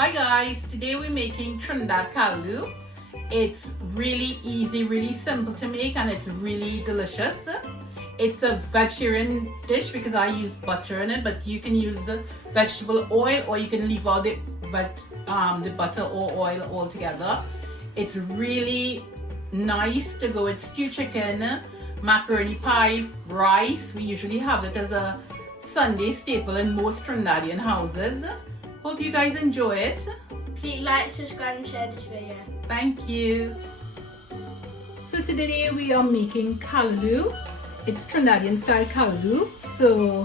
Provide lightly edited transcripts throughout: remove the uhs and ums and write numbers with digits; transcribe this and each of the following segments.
Hi guys, today we're making Trinidad Callaloo. It's really easy, really simple to make, and it's really delicious. It's a vegetarian dish because I use butter in it, but you can use the vegetable oil or you can leave out the butter or oil altogether. It's really nice to go with stew chicken, macaroni pie, rice. We usually have it as a Sunday staple in most Trinidadian houses. Hope you guys enjoy it. Please like, subscribe and share this video. Thank you. So today we are making callaloo. It's Trinidadian style callaloo. So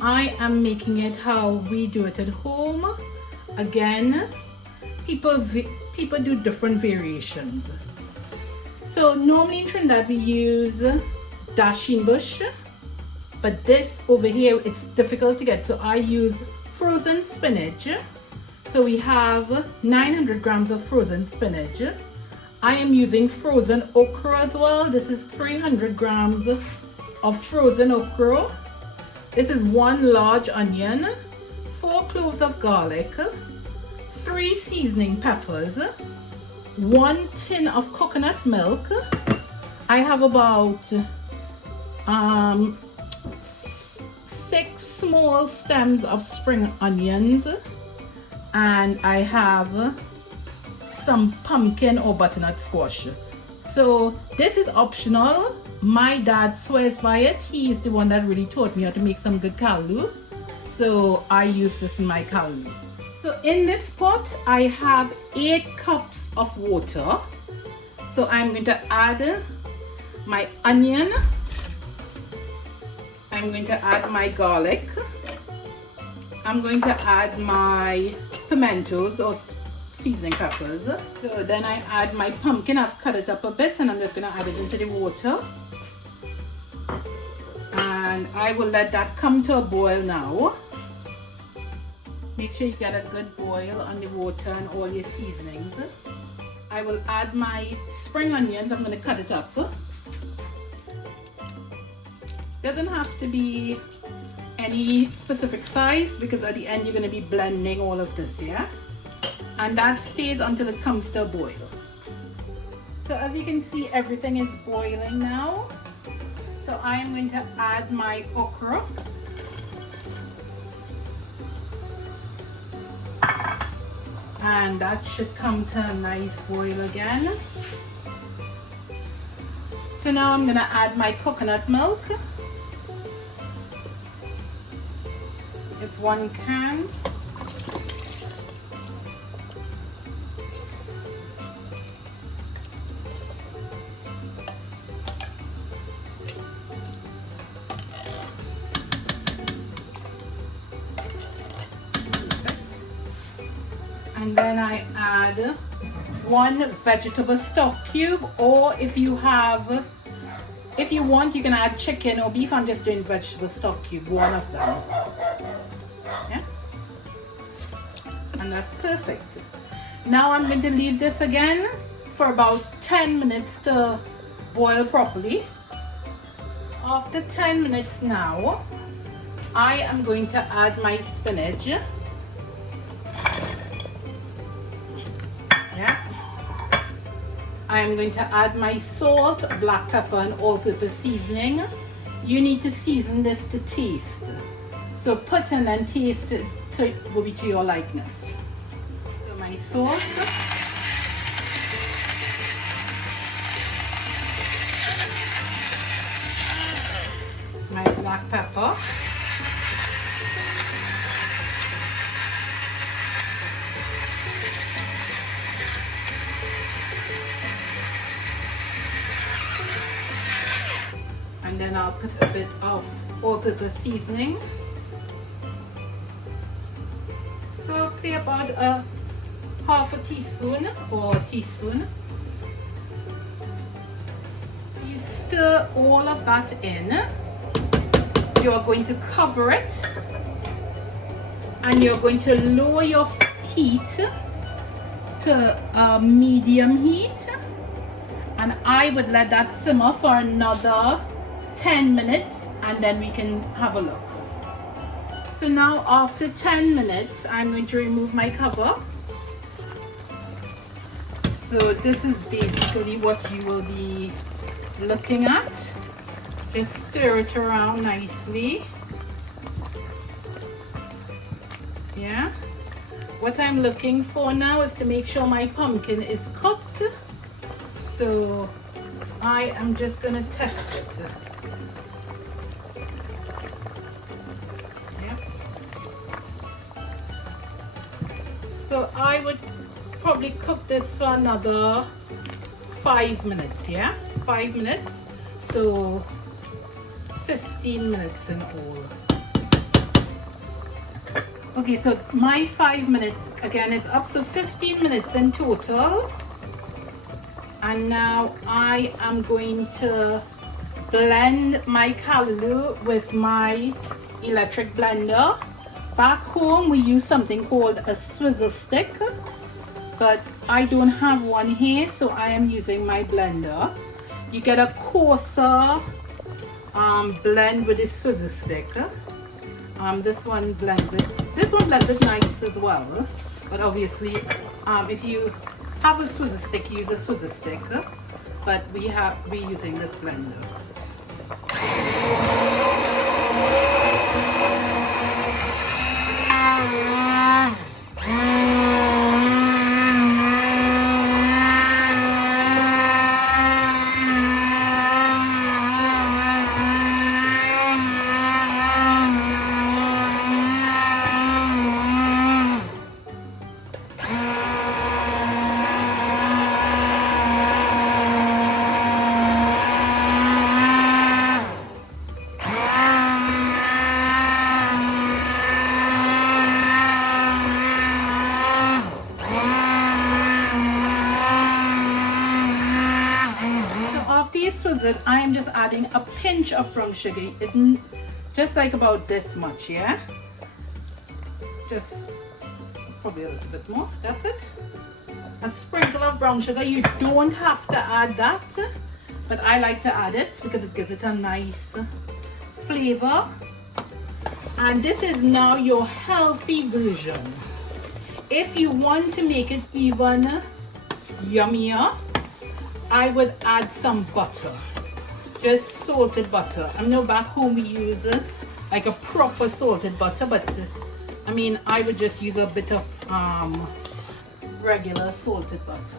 I am making it how we do it at home. Again, people do different variations. So normally in Trinidad we use Dasheen Bush, but this over here it's difficult to get, so I use frozen spinach. So we have 900 grams of frozen spinach. I am using frozen okra as well. This is 300 grams of frozen okra. This is 1 large onion, 4 cloves of garlic, 3 seasoning peppers, 1 tin of coconut milk. I have about 6 small stems of spring onions, and I have some pumpkin or butternut squash. So this is optional. My dad swears by it. He is the one that really taught me how to make some good callaloo, so I use this in my callaloo. So in this pot I have 8 cups of water. So I'm going to add my onion, I'm going to add my garlic, I'm going to add my pimentos or seasoning peppers. So then I add my pumpkin. I've cut it up a bit and I'm just going to add it into the water. And I will let that come to a boil now. Make sure you get a good boil on the water and all your seasonings. I will add my spring onions. I'm going to cut it up. Doesn't have to be any specific size because at the end you're going to be blending all of this here, and that stays until it comes to a boil. So as you can see, everything is boiling now. So I'm going to add my okra, and that should come to a nice boil again. So now I'm going to add my coconut milk. It's 1 can. And then I add 1 vegetable stock cube, or if you want, you can add chicken or beef. I'm just doing vegetable stock cube, 1 of them. Yeah, and that's perfect. Now I'm going to leave this again for about 10 minutes to boil properly. After 10 minutes now, I am going to add my spinach. I am going to add my salt, black pepper and all-purpose seasoning. You need to season this to taste. So put in and taste it so it will be to your likeness. So my salt. My black pepper. And then I'll put a bit of all-purpose seasoning. So say about half a teaspoon or a teaspoon. You stir all of that in. You're going to cover it and you're going to lower your heat to a medium heat, and I would let that simmer for another 10 minutes and then we can have a look. So now after 10 minutes, I'm going to remove my cover So this is basically what you will be looking at. Just stir it around nicely. Yeah. What I'm looking for now is to make sure my pumpkin is cooked. So I am just gonna test it. Yeah. So I would probably cook this for another 5 minutes, yeah? 5 minutes. So 15 minutes in all. Okay, so my 5 minutes again is up, so 15 minutes in total. And now I am going to blend my callaloo with my electric blender. Back home we use something called a swizzle stick, but I don't have one here, so I am using my blender. You get a coarser blend with the swizzle stick. This one blends it nice as well, but obviously if you have a swizzle stick, use a swizzle stick, but we're using this blender. I am just adding a pinch of brown sugar. It's just like about this much, yeah? Just probably a little bit more. That's it. A sprinkle of brown sugar. You don't have to add that, but I like to add it because it gives it a nice flavor. And this is now your healthy version. If you want to make it even yummier, I would add some butter, just salted butter. I know back home we use like a proper salted butter, but I mean I would just use a bit of regular salted butter.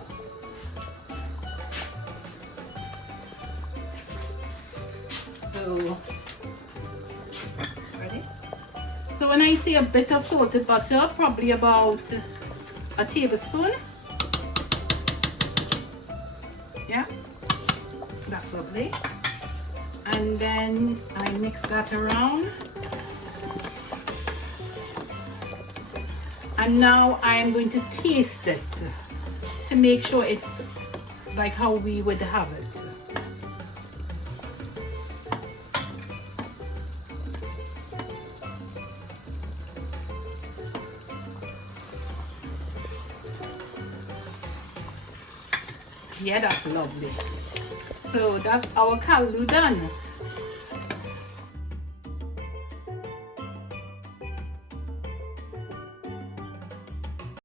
So ready? So when I say a bit of salted butter, probably about a tablespoon. Yeah, that's lovely. And then I mix that around. And now I am going to taste it to make sure it's like how we would have it. Yeah, that's lovely. So that's our callaloo done.